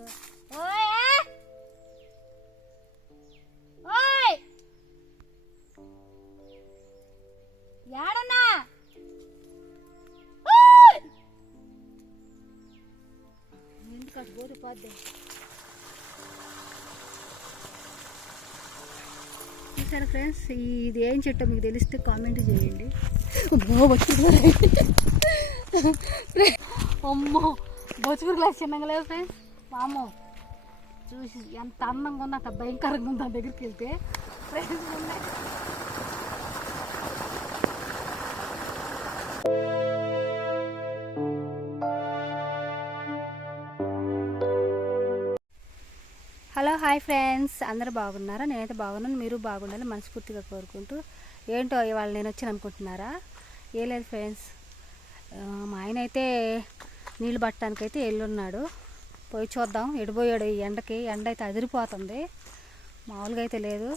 చూడు. ఓయ్ ఓయ్ యాడన్నా ఎందుకు అటు పోతే పోద్ది. చూసారా ఫ్రెండ్స్, ఇది ఏం చెట్టో మీకు తెలిస్తే కామెంట్ చేయండి. అమ్మో బొచ్చుపురు గ్లాస్ చిన్నగా లేదు ఫ్రెండ్స్. వామ్మో చూసి ఎంత అందంగా ఉంది, అంత భయంకరంగా ఉంది. ఆ దగ్గరికి వెళ్తే ఫ్రెండ్స్ ఉన్నాయి. హలో హాయ్ ఫ్రెండ్స్, అందరూ బాగున్నారా? నేనైతే బాగున్నాను, మీరు బాగుండాలి మనస్ఫూర్తిగా కోరుకుంటూ. ఏంటో ఇవాళ నేను వచ్చాను అనుకుంటున్నారా? ఏ లేదు ఫ్రెండ్స్, మా ఆయన అయితే నీళ్ళు పట్టడానికి అయితే వెళ్ళున్నాడు. పోయి చూద్దాం ఎడిపోయాడు. ఈ ఎండకి ఎండ అయితే అదిరిపోతుంది, మామూలుగా అయితే లేదు.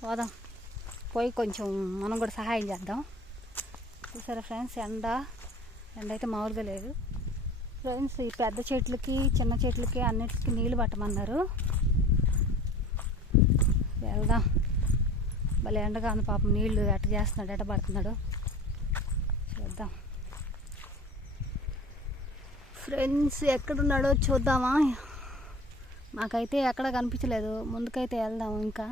పోదాం, పోయి కొంచెం మనం కూడా సహాయం చేద్దాం. చూసారా ఫ్రెండ్స్, ఎండ అయితే మామూలుగా లేదు ఫ్రెండ్స్. ఈ పెద్ద చెట్లకి చిన్న చెట్లకి అన్నిటికీ నీళ్ళు పట్టమన్నారు. వెళ్దాం. భలే ఎండగా ఉంది పాపం, నీళ్ళు ఎట్ట చేస్తున్నాడు, ఎట్ట పడుతున్నాడు చూద్దాం ఫ్రెండ్స్. ఎక్కడున్నాడో చూద్దామా? మాకైతే ఎక్కడ కనిపించలేదు. ముందుకైతే వెళ్దాం. ఇంకా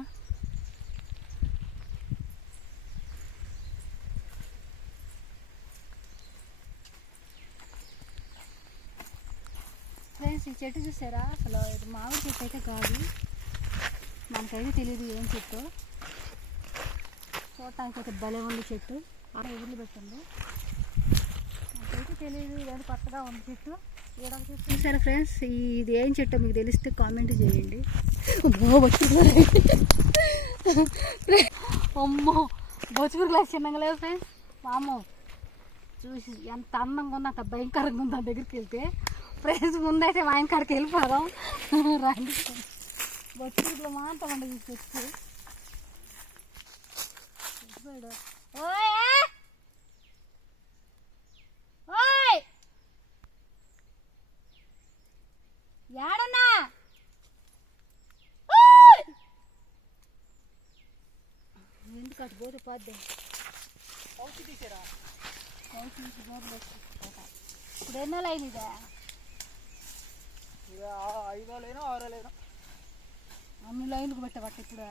ఫ్రెండ్స్, ఈ చెట్టు చూసారా? అసలు ఇది మామిడి చెట్టు అయితే కాదు, మనకైతే తెలియదు ఏం చెట్టు. చూడటానికి అయితే భలే ఉంది చెట్టు. ఎగురులు పెట్టింది, నాకైతే తెలియదు. ఏదో కొత్తగా ఉంది చెట్టు. చూసారా ఫ్రెండ్స్, ఇది ఏం చెట్టు మీకు తెలిస్తే కామెంట్ చేయండి. అమ్మో బొచ్చుపురు గ్లాస్ చిన్నగా లేదు ఫ్రెండ్స్. వామ్మో చూసి ఎంత అందంగా ఉంది, అంత భయంకరంగా ఉంది. ఆ దగ్గరికి వెళ్తే ఫ్రెండ్స్ ముందైతే మా ఆయన కాడికి వెళ్ళిపోదాం రండి. బొచ్చుపురులో మాత్రం ఉండదు చెట్టు. యాడన్నా ఎందుకు అటు పోతే పోద్ది. ఇప్పుడు ఎన్నో లైన్ ఇదే? 5 లైన్ 6 లైన్ అన్ని లైన్లకు పెట్టబట్ట ఇప్పుడు.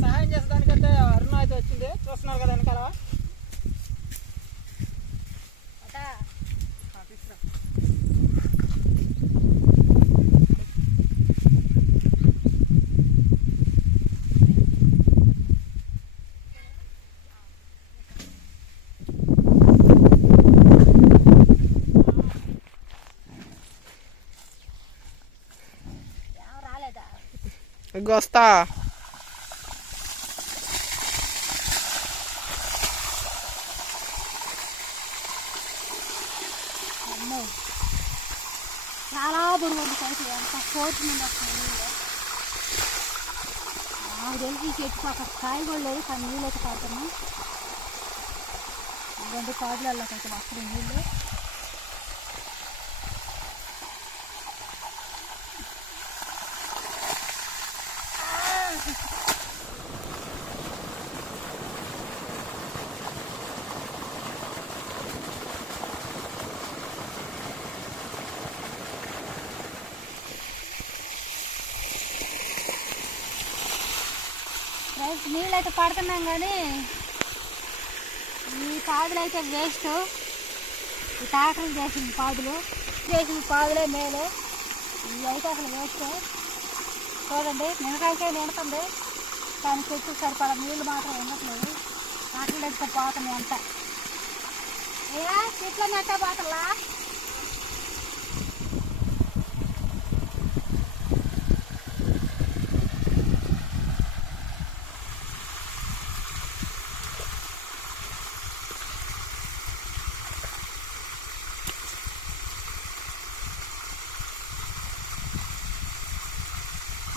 సహాయం చేసేదానికంటే అరుణ అయితే వచ్చింది, చూస్తున్నారు కదా వెనకాల. రాలేదా? వస్తా. చాలా బరువు ఉంది అయితే, ఎంత కోర్టు మీద వస్తుంది నీళ్ళు. నాకు తెలిసి చెట్టు అక్కడ కాయ కూడా లేదు, కానీ నీళ్ళు అయితే పడుతున్నాం. 2 కాదులకైతే వస్తుంది నీళ్ళు. నీళ్ళు అయితే పడుతున్నాం, కానీ ఈ పాదులు అయితే వేస్ట్. ఈ ట్రాక్టర్లు చేసిన పాదులే మేలు, ఇవి అయితే అసలు వేస్ట్. చూడండి నిన్నకైతే నిండుతుంది, కానీ చెట్టు సరిపడా నీళ్ళు మాత్రం ఉండట్లేదు. ట్రాక్టర్లు అయితే పోతున్నాయి అంత. ఏ చెట్ల నెట్ట పోతలా?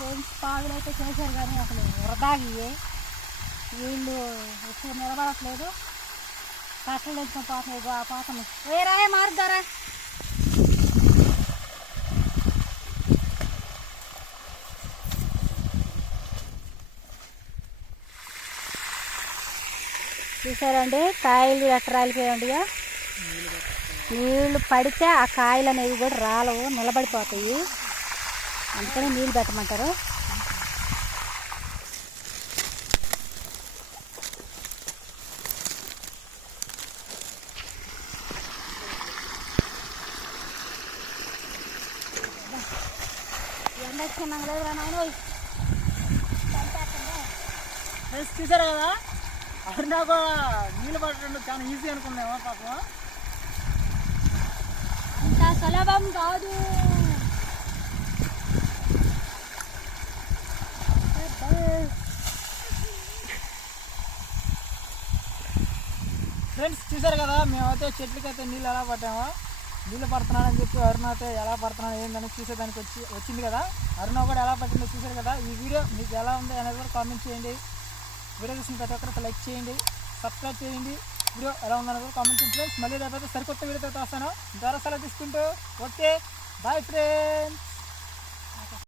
ఫ్రెండ్స్ పాదులు అయితే చేశారు కానీ అసలు వరదాగి వీళ్ళు ఎక్కువ నిలబడట్లేదు. కట్టలు తెచ్చిన పోతున్నాయి ఆ పోతున్నాయి. వేరే మార్గారా చూసారండి, కాయలు ఎట్ట రాలిపోయాయండి. నీళ్ళు పడితే ఆ కాయలు అనేవి కూడా రాలవు, నిలబడిపోతాయి. అందుకని నీళ్ళు పెట్టమంటారు. ఎండ వచ్చినాక లేదు నాయన. ఫ్రెండ్స్ చూసారు కదా, అరుణ కూడా నీళ్ళు పట్టడం చాలా ఈజీ అనుకున్నామా పాపం. అంత సులభం కాదు. ఫ్రెండ్స్ చూసారు కదా, మేమైతే చెట్లకైతే నీళ్ళు ఎలా పట్టామో, నీళ్ళు పడుతున్నానని చెప్పి అరుణ అయితే ఎలా పడుతున్నాను ఏందని చూసేదానికి వచ్చింది కదా. అరుణ కూడా ఎలా పట్టిందో చూసారు కదా. ఈ వీడియో మీకు ఎలా ఉందో అనేది కూడా కామెంట్ చేయండి. వీడియో చూసిన ప్రతి ఒక్కరికి లైక్ చేయండి, సబ్స్క్రైబ్ చేయండి. వీడియో ఎలా ఉందనేది కూడా కామెంట్ చేయండి ఫ్రెండ్స్. మళ్ళీ రేపైతే సరికొత్త వీడియోతో వస్తాను. ద్వారా సెలవు తీసుకుంటూ ఓకే, బాయ్ ఫ్రెండ్స్.